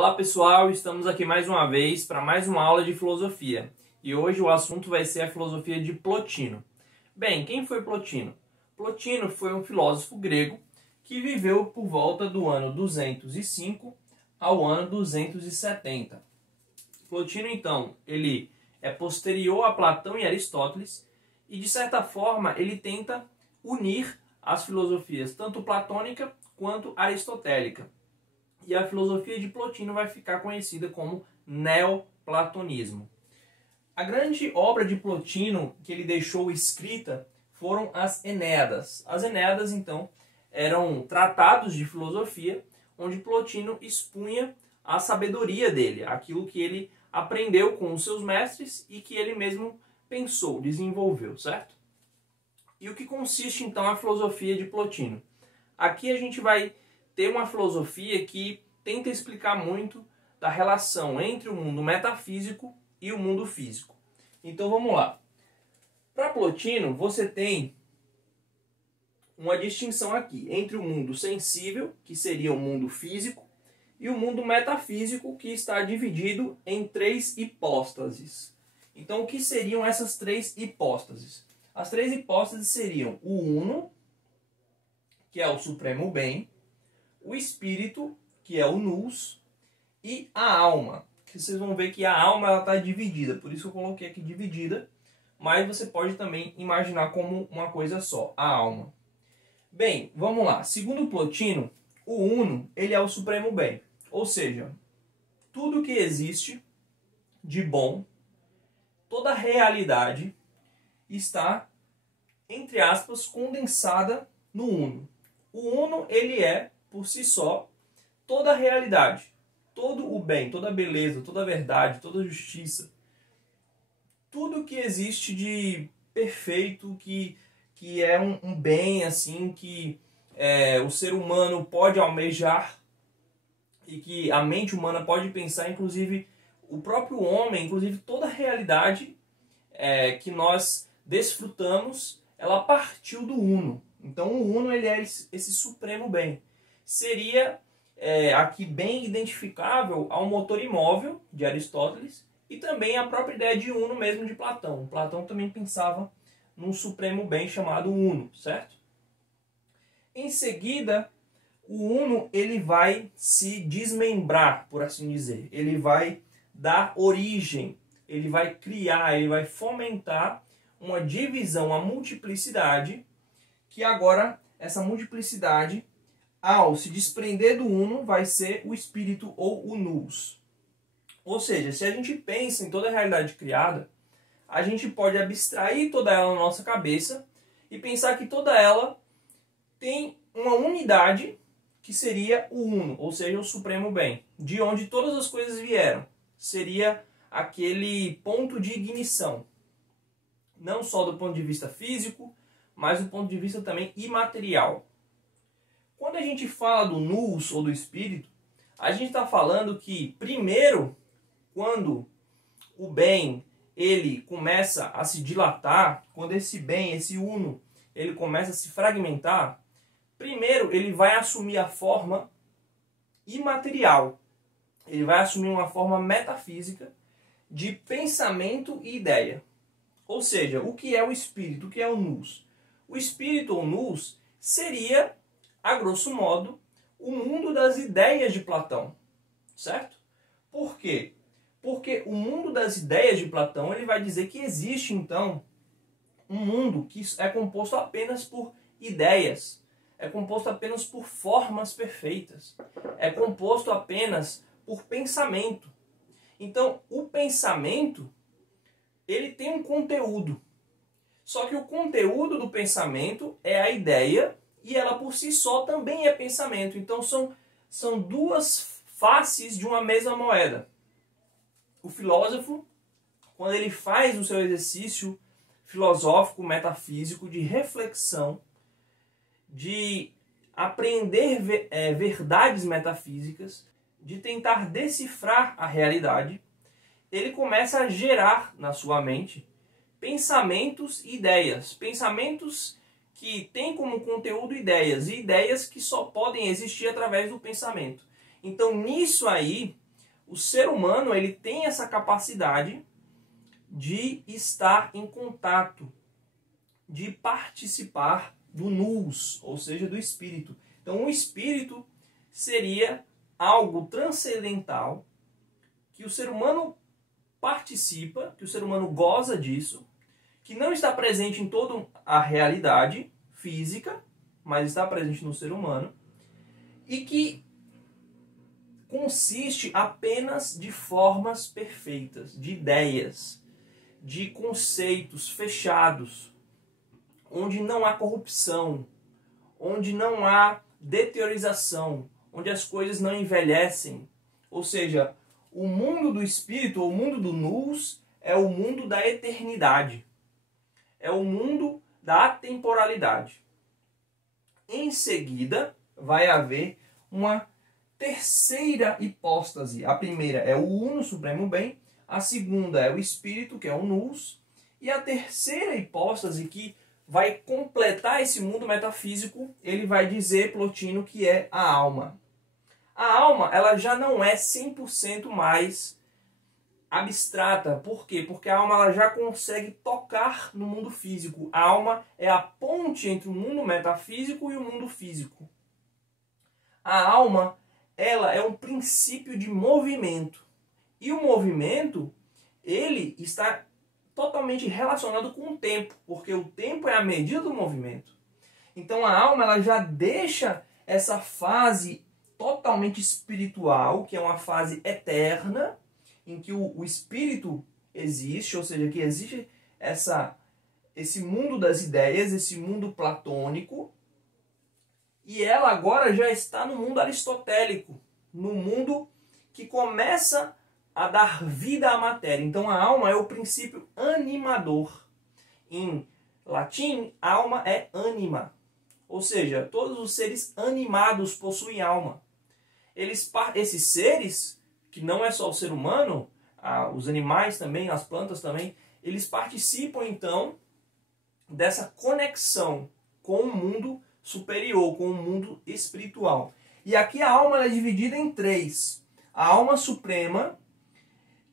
Olá pessoal, estamos aqui mais uma vez para mais uma aula de filosofia. E hoje o assunto vai ser a filosofia de Plotino. Bem, quem foi Plotino? Plotino foi um filósofo grego que viveu por volta do ano 205 ao ano 270. Plotino, então, ele é posterior a Platão e Aristóteles e, de certa forma, ele tenta unir as filosofias tanto platônica quanto aristotélica. E a filosofia de Plotino vai ficar conhecida como neoplatonismo. A grande obra de Plotino que ele deixou escrita foram as Enéadas. As Enéadas, então, eram tratados de filosofia onde Plotino expunha a sabedoria dele, aquilo que ele aprendeu com os seus mestres e que ele mesmo pensou, desenvolveu, certo? E o que consiste, então, a filosofia de Plotino? Aqui a gente vai ter uma filosofia que tenta explicar muito da relação entre o mundo metafísico e o mundo físico. Então vamos lá. Para Plotino, você tem uma distinção aqui entre o mundo sensível, que seria o mundo físico, e o mundo metafísico, que está dividido em três hipóstases. Então o que seriam essas três hipóstases? As três hipóstases seriam o Uno, que é o supremo bem, o espírito, que é o nous, e a alma, que vocês vão ver que a alma está dividida, por isso eu coloquei aqui dividida, mas você pode também imaginar como uma coisa só, a alma. Bem, vamos lá. Segundo Plotino, o Uno, ele é o supremo bem, ou seja, tudo que existe de bom, toda a realidade está, entre aspas, condensada no Uno. O Uno, ele é, por si só, toda a realidade, todo o bem, toda a beleza, toda a verdade, toda a justiça. Tudo que existe de perfeito, que é um bem, assim, que o ser humano pode almejar e que a mente humana pode pensar, inclusive o próprio homem, inclusive toda a realidade que nós desfrutamos, ela partiu do Uno. Então o Uno, ele é esse supremo bem. Seria aqui bem identificável ao motor imóvel de Aristóteles e também a própria ideia de Uno mesmo de Platão. Platão também pensava num supremo bem chamado Uno, certo? Em seguida, o Uno, ele vai se desmembrar, por assim dizer. Ele vai dar origem, ele vai criar, ele vai fomentar uma divisão, uma multiplicidade, que agora essa multiplicidade, ao se desprender do Uno, vai ser o espírito ou o nous. Ou seja, se a gente pensa em toda a realidade criada, a gente pode abstrair toda ela na nossa cabeça e pensar que toda ela tem uma unidade que seria o Uno, ou seja, o supremo bem, de onde todas as coisas vieram. Seria aquele ponto de ignição, não só do ponto de vista físico, mas do ponto de vista também imaterial. Quando a gente fala do nous ou do espírito, a gente está falando que, primeiro, quando o bem ele começa a se dilatar, quando esse bem, esse Uno, ele começa a se fragmentar, primeiro ele vai assumir a forma imaterial. Ele vai assumir uma forma metafísica de pensamento e ideia. Ou seja, o que é o espírito, o que é o nous? O espírito ou nous seria, a grosso modo, o mundo das ideias de Platão, certo? Por quê? Porque o mundo das ideias de Platão, ele vai dizer que existe, então, um mundo que é composto apenas por ideias, é composto apenas por formas perfeitas, é composto apenas por pensamento. Então, o pensamento, ele tem um conteúdo. Só que o conteúdo do pensamento é a ideia e ela por si só também é pensamento. Então são duas faces de uma mesma moeda. O filósofo, quando ele faz o seu exercício filosófico, metafísico, de reflexão, de aprender verdades metafísicas, de tentar decifrar a realidade, ele começa a gerar na sua mente pensamentos e ideias. Pensamentos que têm como conteúdo ideias, e ideias que só podem existir através do pensamento. Então, nisso aí, o ser humano ele tem essa capacidade de estar em contato, de participar do nous, ou seja, do espírito. Então, o espírito seria algo transcendental que o ser humano participa, que o ser humano goza disso, que não está presente em toda a realidade física, mas está presente no ser humano, e que consiste apenas de formas perfeitas, de ideias, de conceitos fechados, onde não há corrupção, onde não há deteriorização, onde as coisas não envelhecem. Ou seja, o mundo do espírito, ou o mundo do nous, é o mundo da eternidade. É o mundo da atemporalidade. Em seguida, vai haver uma terceira hipóstase. A primeira é o Uno, Supremo Bem. A segunda é o Espírito, que é o Nous. E a terceira hipóstase, que vai completar esse mundo metafísico, ele vai dizer, Plotino, que é a alma. A alma, ela já não é 100% mais abstrata. Por quê? Porque a alma ela já consegue tocar no mundo físico. A alma é a ponte entre o mundo metafísico e o mundo físico. A alma, ela é um princípio de movimento. E o movimento, ele está totalmente relacionado com o tempo, porque o tempo é a medida do movimento. Então a alma ela já deixa essa fase totalmente espiritual, que é uma fase eterna, em que o espírito existe, ou seja, que existe esse mundo das ideias, esse mundo platônico, e ela agora já está no mundo aristotélico, no mundo que começa a dar vida à matéria. Então a alma é o princípio animador. Em latim, alma é anima. Ou seja, todos os seres animados possuem alma. Esses seres, que não é só o ser humano, os animais também, as plantas também, eles participam então dessa conexão com o mundo superior, com o mundo espiritual. E aqui a alma é dividida em três. A alma suprema,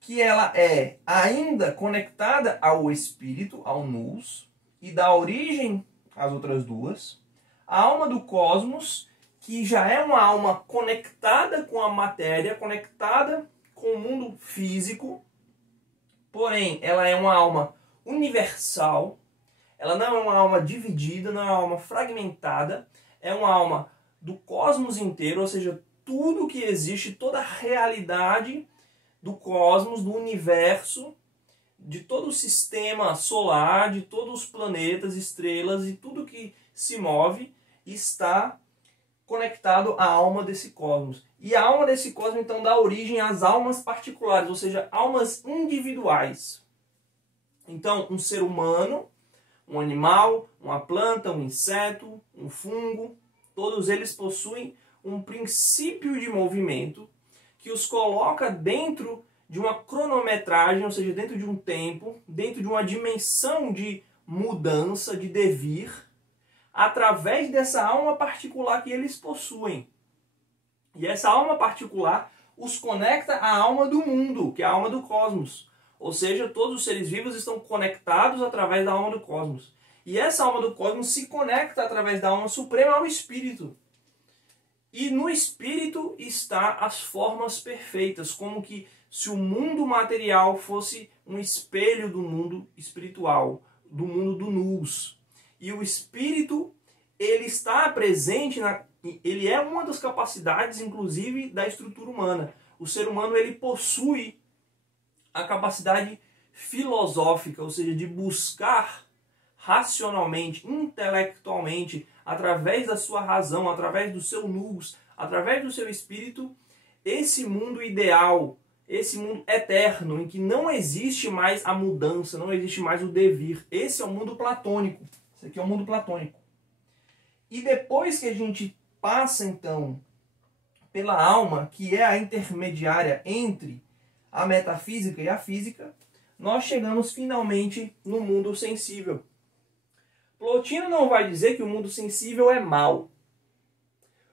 que ela é ainda conectada ao espírito, ao nous, e dá origem às outras duas. A alma do cosmos, que já é uma alma conectada com a matéria, conectada com o mundo físico, porém ela é uma alma universal, ela não é uma alma dividida, não é uma alma fragmentada, é uma alma do cosmos inteiro, ou seja, tudo que existe, toda a realidade do cosmos, do universo, de todo o sistema solar, de todos os planetas, estrelas e tudo que se move, está conectado à alma desse cosmos. E a alma desse cosmos, então, dá origem às almas particulares, ou seja, almas individuais. Então, um ser humano, um animal, uma planta, um inseto, um fungo, todos eles possuem um princípio de movimento que os coloca dentro de uma cronometragem, ou seja, dentro de um tempo, dentro de uma dimensão de mudança, de devir, através dessa alma particular que eles possuem. E essa alma particular os conecta à alma do mundo, que é a alma do cosmos. Ou seja, todos os seres vivos estão conectados através da alma do cosmos. E essa alma do cosmos se conecta através da alma suprema ao espírito. E no espírito está as formas perfeitas, como que se o mundo material fosse um espelho do mundo espiritual, do mundo do nous. E o espírito, ele está presente, ele é uma das capacidades, inclusive, da estrutura humana. O ser humano, ele possui a capacidade filosófica, ou seja, de buscar racionalmente, intelectualmente, através da sua razão, através do seu nous, através do seu espírito, esse mundo ideal, esse mundo eterno, em que não existe mais a mudança, não existe mais o devir. Esse é o mundo platônico. Esse aqui é o mundo platônico. E depois que a gente passa, então, pela alma, que é a intermediária entre a metafísica e a física, nós chegamos finalmente no mundo sensível. Plotino não vai dizer que o mundo sensível é mau.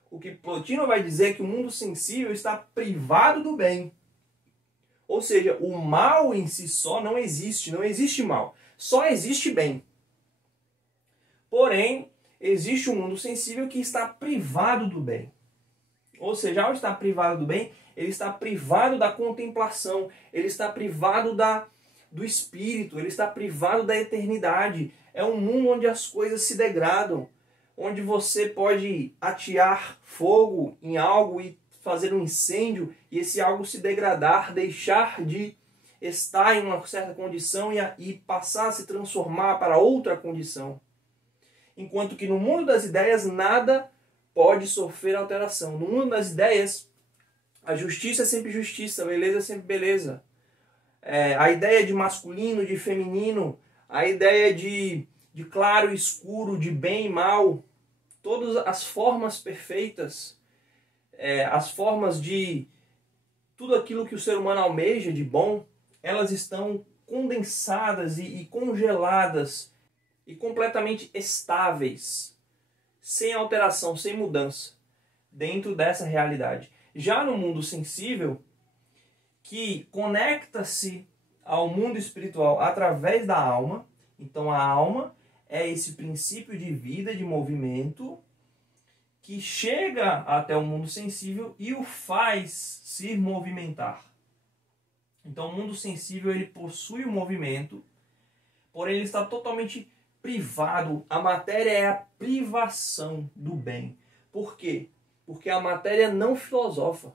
O que Plotino vai dizer é que o mundo sensível está privado do bem. Ou seja, o mal em si só não existe mal. Só existe bem. Porém, existe um mundo sensível que está privado do bem. Ou seja, ao estar privado do bem, ele está privado da contemplação, ele está privado do espírito, ele está privado da eternidade. É um mundo onde as coisas se degradam, onde você pode atear fogo em algo e fazer um incêndio, e esse algo se degradar, deixar de estar em uma certa condição e passar a se transformar para outra condição. Enquanto que no mundo das ideias nada pode sofrer alteração. No mundo das ideias, a justiça é sempre justiça, a beleza é sempre beleza. A ideia de masculino, de feminino, a ideia de claro e escuro, de bem e mal, todas as formas perfeitas, as formas de tudo aquilo que o ser humano almeja de bom, elas estão condensadas e congeladas e completamente estáveis, sem alteração, sem mudança, dentro dessa realidade. Já no mundo sensível, que conecta-se ao mundo espiritual através da alma, então a alma é esse princípio de vida, de movimento, que chega até o mundo sensível e o faz se movimentar. Então o mundo sensível ele possui o movimento, porém ele está totalmente privado. A matéria é a privação do bem. Por quê? Porque a matéria não filosofa.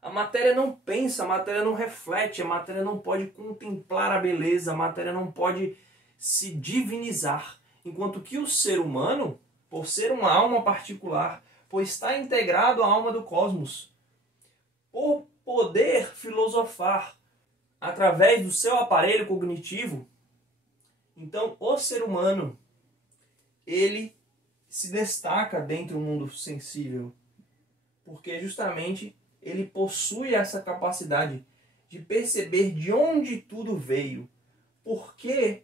A matéria não pensa, a matéria não reflete, a matéria não pode contemplar a beleza, a matéria não pode se divinizar. Enquanto que o ser humano, por ser uma alma particular, por estar integrado à alma do cosmos, por poder filosofar através do seu aparelho cognitivo, então o ser humano, ele se destaca dentro do mundo sensível, porque justamente ele possui essa capacidade de perceber de onde tudo veio, por que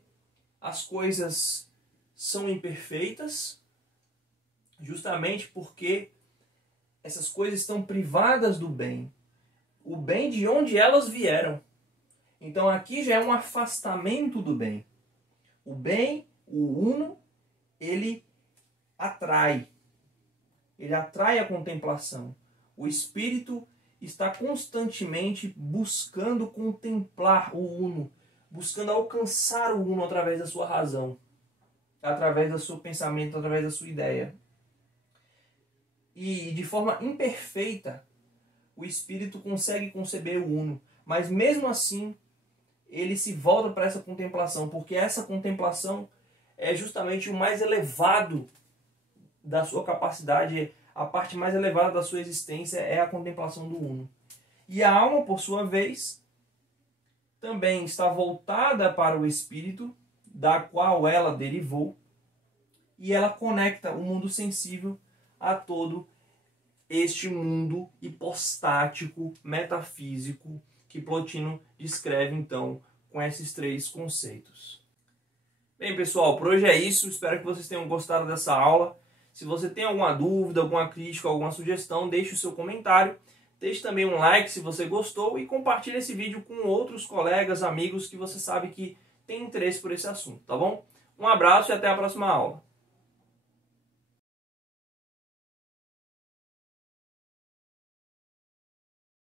as coisas são imperfeitas, justamente porque essas coisas estão privadas do bem. O bem de onde elas vieram. Então aqui já é um afastamento do bem. O bem, o uno, ele atrai. Ele atrai a contemplação. O espírito está constantemente buscando contemplar o uno, buscando alcançar o uno através da sua razão, através do seu pensamento, através da sua ideia. E de forma imperfeita, o espírito consegue conceber o uno, mas mesmo assim ele se volta para essa contemplação, porque essa contemplação é justamente o mais elevado da sua capacidade, a parte mais elevada da sua existência é a contemplação do uno. E a alma, por sua vez, também está voltada para o espírito, da qual ela derivou, e ela conecta o mundo sensível a todo este mundo hipostático, metafísico, que Plotino descreve, então, com esses três conceitos. Bem, pessoal, por hoje é isso. Espero que vocês tenham gostado dessa aula. Se você tem alguma dúvida, alguma crítica, alguma sugestão, deixe o seu comentário. Deixe também um like se você gostou e compartilhe esse vídeo com outros colegas, amigos que você sabe que tem interesse por esse assunto, tá bom? Um abraço e até a próxima aula.